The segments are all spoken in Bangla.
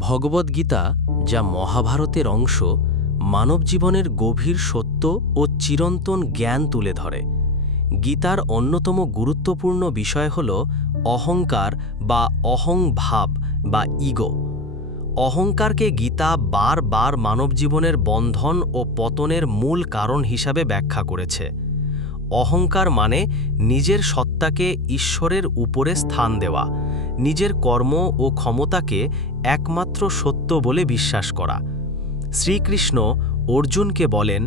ভগবদ্গীতা যা মহাভারতের অংশ মানবজীবনের গভীর সত্য ও চিরন্তন জ্ঞান তুলে ধরে। গীতার অন্যতম গুরুত্বপূর্ণ বিষয় হল অহংকার বা অহংভাব বা ইগো। অহংকারকে গীতা বারবার মানবজীবনের বন্ধন ও পতনের মূল কারণ হিসাবে ব্যাখ্যা করেছে। অহংকার মানে নিজের সত্তাকে ঈশ্বরের উপরে স্থান দেওয়া। নিজের কর্ম ও ক্ষমতাকে একমাত্র সত্য বলে বিশ্বাস করা। শ্রীকৃষ্ণ অর্জুনকে বলেন,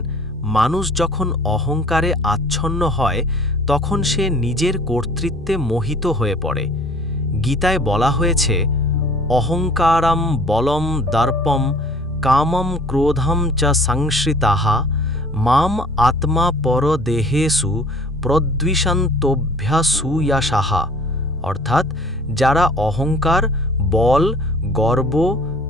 মানুষ যখন অহংকারে আচ্ছন্ন হয়, তখন সে নিজের কর্তৃত্বে মোহিত হয়ে পড়ে। গীতায় বলা হয়েছে, অহংকারাম বলম দর্পম কামম ক্রোধম চ সংশ্রিতাহা মাম আত্মা পরদেহেষু প্রদ্বিষন্তভ্যাসুয়াসাহা অর্থাৎ যারা অহংকার, বল, গর্ব,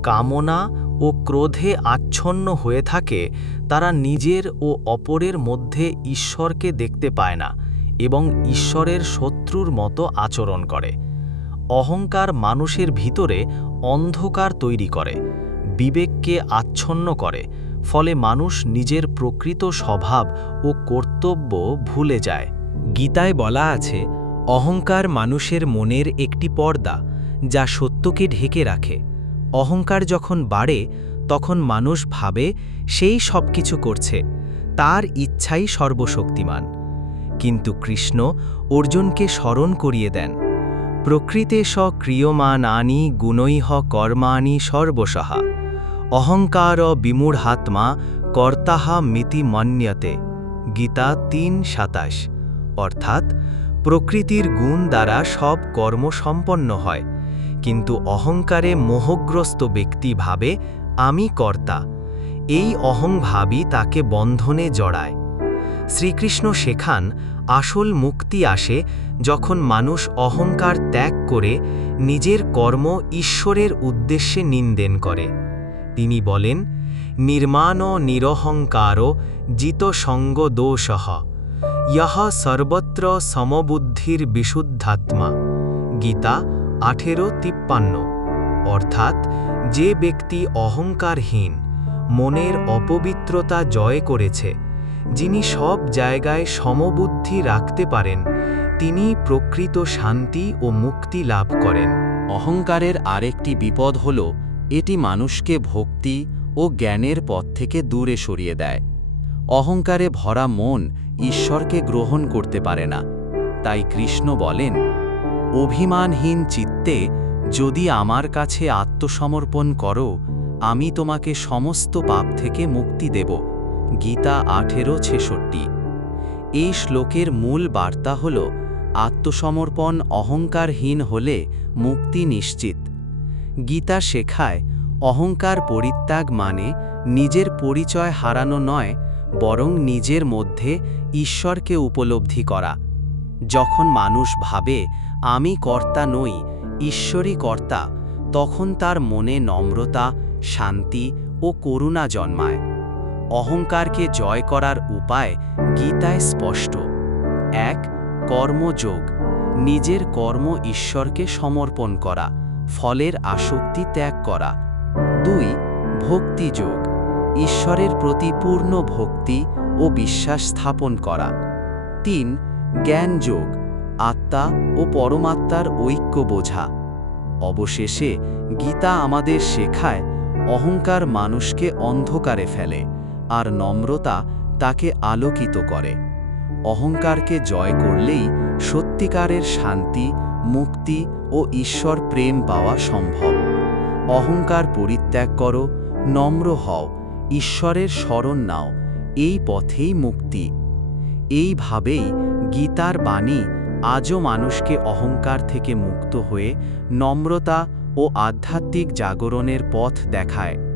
কামনা ও ক্রোধে আচ্ছন্ন হয়ে থাকে, তারা নিজের ও অপরের মধ্যে ঈশ্বরকে দেখতে পায় না এবং ঈশ্বরের শত্রুর মতো আচরণ করে। অহংকার মানুষের ভিতরে অন্ধকার তৈরি করে, বিবেককে আচ্ছন্ন করে, ফলে মানুষ নিজের প্রকৃত স্বভাব ও কর্তব্য ভুলে যায়। গীতায় বলা আছে অহংকার মানুষের মনের একটি পর্দা যা সত্যকে ঢেকে রাখে। অহংকার যখন বাড়ে, তখন মানুষ ভাবে সেই সব কিছু করছে, তার ইচ্ছাই সর্বশক্তিমান। কিন্তু কৃষ্ণ অর্জুনকে স্মরণ করিয়ে দেন, প্রকৃতে স ক্রিয়মানানি গুণৈহ কর্মাণি সর্বসহা অহংকার বিমূঢ়াত্মা কর্তাহা মিতি মন্যতে। গীতা তিন সাতাশ। অর্থাৎ প্রকৃতির গুণ দ্বারা সব কর্ম সম্পন্ন হয়, কিন্তু অহংকারে মোহগ্রস্ত ব্যক্তি ভাবে, আমি কর্তা। এই অহংভাবই তাকে বন্ধনে জড়ায়। শ্রীকৃষ্ণ শেখান, আসল মুক্তি আসে যখন মানুষ অহংকার ত্যাগ করে নিজের কর্ম ঈশ্বরের উদ্দেশ্যে নিন্দেন করে। তিনি বলেন, নির্মাণ নিরহংকার জিত সঙ্গ দোষহ ইহ সর্বত্র সমবুদ্ধির বিশুদ্ধাত্মা। গীতা আঠেরো তিপ্পান্ন। অর্থাৎ যে ব্যক্তি অহংকারহীন, মনের অপবিত্রতা জয় করেছে, যিনি সব জায়গায় সমবুদ্ধি রাখতে পারেন, তিনি প্রকৃত শান্তি ও মুক্তি লাভ করেন। অহংকারের আরেকটি বিপদ হল, এটি মানুষকে ভক্তি ও জ্ঞানের পথ থেকে দূরে সরিয়ে দেয়। অহংকারে ভরা মন ঈশ্বরকে গ্রহণ করতে পারে না। তাই কৃষ্ণ বলেন, অভিমানহীন চিত্তে যদি আমার কাছে আত্মসমর্পণ করো, আমি তোমাকে সমস্ত পাপ থেকে মুক্তি দেব। গীতা আঠেরো ছেষট্টি। এই শ্লোকের মূল বার্তা হল, আত্মসমর্পণ অহংকারহীন হলে মুক্তি নিশ্চিত। গীতা শেখায়, অহংকার পরিত্যাগ মানে নিজের পরিচয় হারানো নয়, বরং নিজের মধ্যে ঈশ্বরকে উপলব্ধি করা। যখন মানুষ ভাবে, আমি কর্তা নই, ঈশ্বরই কর্তা তখন তার মনে নম্রতা, শান্তি ও করুণা জন্মায়। অহংকারকে জয় করার উপায় গীতায় স্পষ্ট। এক, কর্মযোগ। নিজের কর্ম ঈশ্বরকে সমর্পণ করা, ফলের আসক্তি ত্যাগ করা। দুই, ভক্তিযোগ। ঈশ্বরের প্রতি পূর্ণ ভক্তি ও বিশ্বাস স্থাপন করা। তিন জ্ঞানযোগ আত্মা ও পরমাত্মার ঐক্য বোঝা। অবশেষে, গীতা আমাদের শেখায়, অহংকার মানুষকে অন্ধকারে ফেলে আর নম্রতা তাকে আলোকিত করে। অহংকারকে জয় করলেই সত্যিকারের শান্তি, মুক্তি ও ঈশ্বর প্রেম পাওয়া সম্ভব। অহংকার পরিত্যাগ করো, নম্র হও, ঈশ্বরের স্মরণ নাও। এই পথেই মুক্তি। এইভাবেই গীতার বাণী আজও মানুষকে অহংকার থেকে মুক্ত হয়ে নম্রতা ও আধ্যাত্মিক জাগরণের পথ দেখায়।